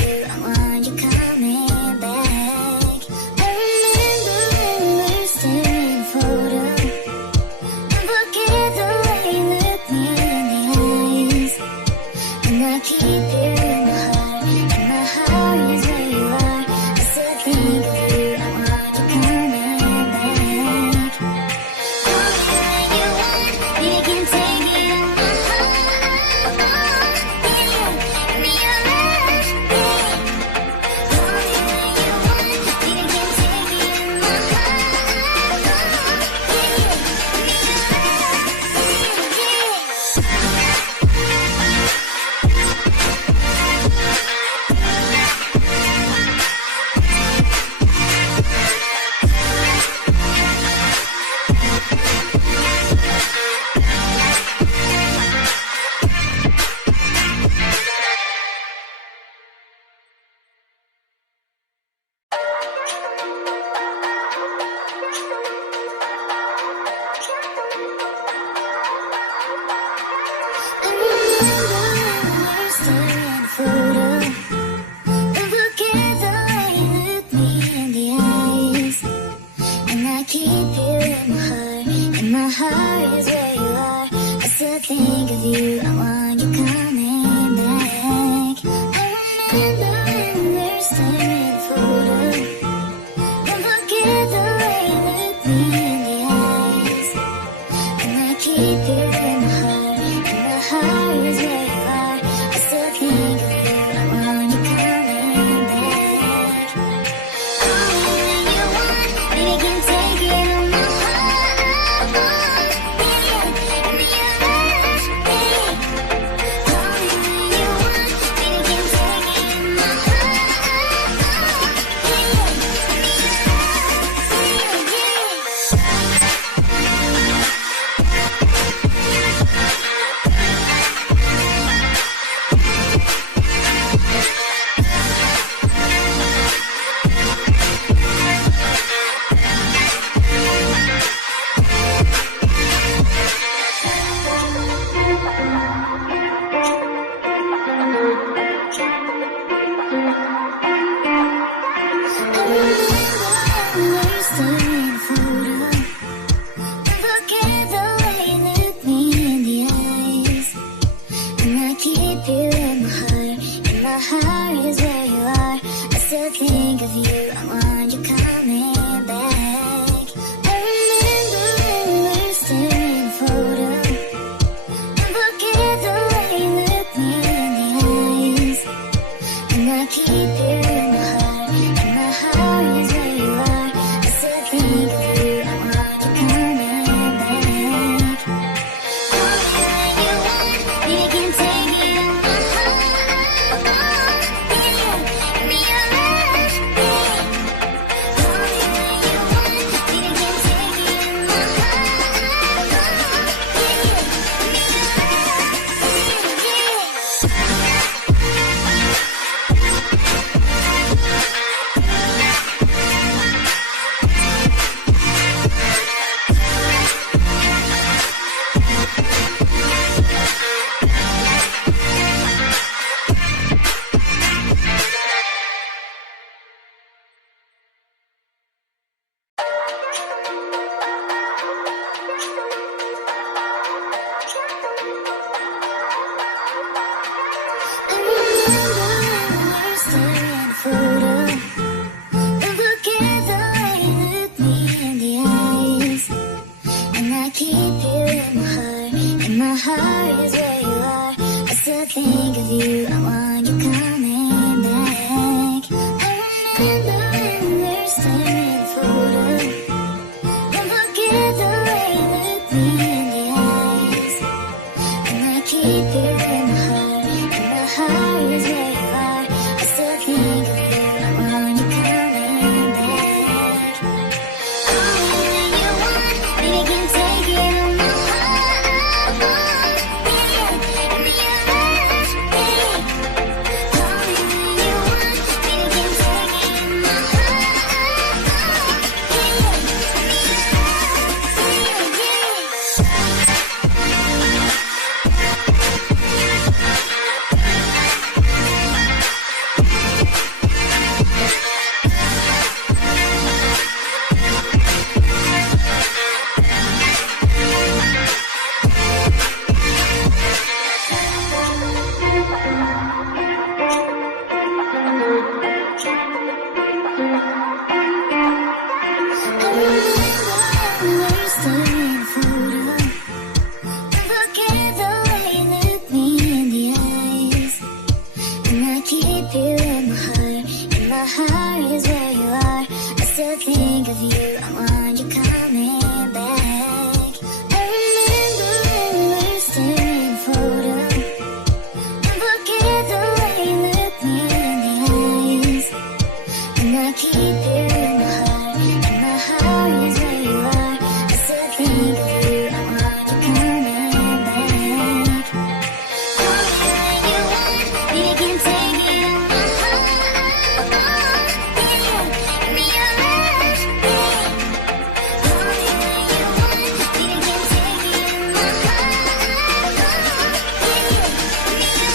you, I want you coming back. I remember we were staring photo, and forget the way you look me in the eyes. And I keep you in my heart, and my heart is where you are. I still think of you, I want you coming back. Call me when you want, you can take it in my heart. Give me your love, yeah. Call me when you want, you can take it in my heart. Give me your love, think of you, I want you coming back. I remember we were staring at a photo. Don't forget the way you look me in the eyes. And I keep you in my heart, and my heart is where you are. I still think of you, I want you coming back. Call me when you want, baby, can take it on my heart. Yeah, give me your love, yeah. Call me when you want, baby, can take it in my heart. Yeah, give me your love, think of you, I want you coming back. I remember we were staring at a photo. Don't forget the way you look me in the eyes. And I keep you in my heart, and my heart is where you are. I still think of you, I want you coming back. Call me when you want, you can take it in my heart. Yeah, give me your love, yeah. Call me when you want, you can take it in my heart. Yeah, give me your love, yeah. my heart is where you are. I still think of you, I want you coming back. I remember when we were staring photos. Don't forget the way you look me in the eyes. And I keep you in my heart, and my heart is where you are. I still think of you, I want you coming back. Call me when you want, we can take it on my heart. Give me your love, yeah. Call me when you want, we can take it on my heart. Give me your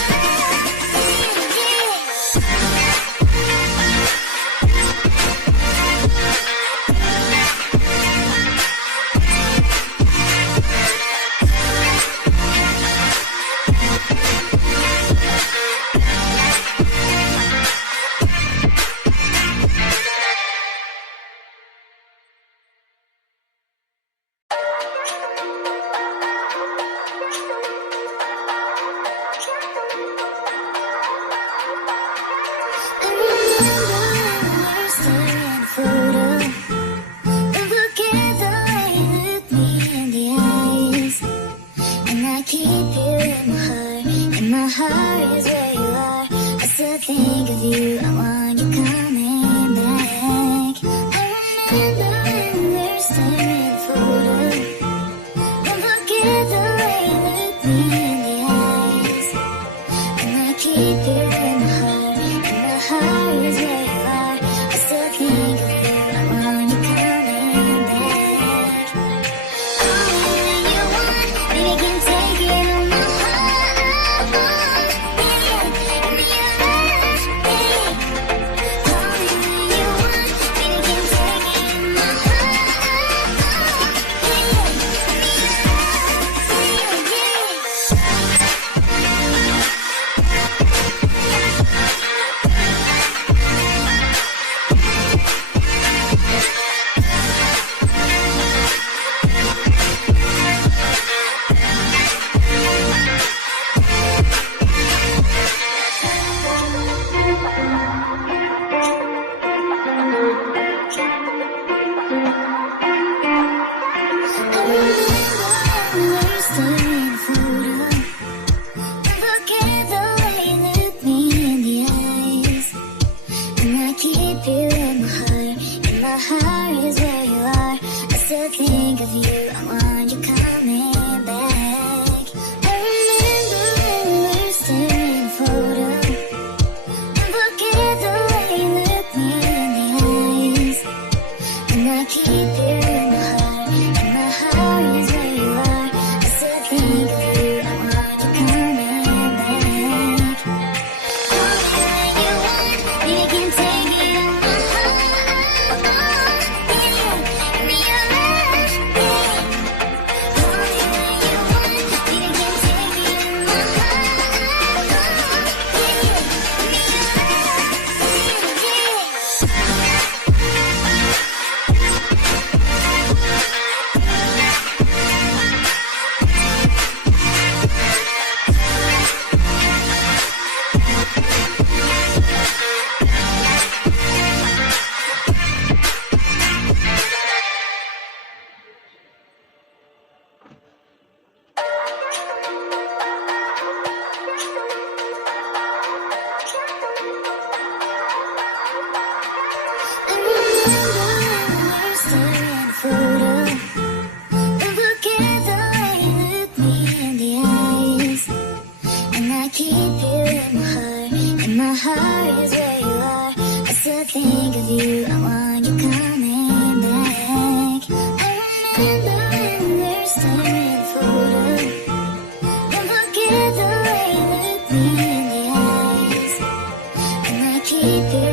my heart is where you are. I still think of you, I want you coming back. I remember when we were staring at photos. Don't forget the way you look me in the eyes. And I keep you in my heart, and my heart is where you are. I still think of you, I want you coming back. Call me when you want, we can take it on my heart. Think of you, I want you coming back. I remember when we were staring photos. Don't forget the way you look me in the eyes. And I keep you in my heart, and my heart is where you are. I still think of you, I want you coming back. Call me when you want, we can take it on my heart. Give me your love, yeah. Call me when you want, we can take it on my heart. Give me your heart is where you are. I still think of you, I want you coming back. I remember when we were staring at photos. Don't forget the way you look me in the eyes. And I keep you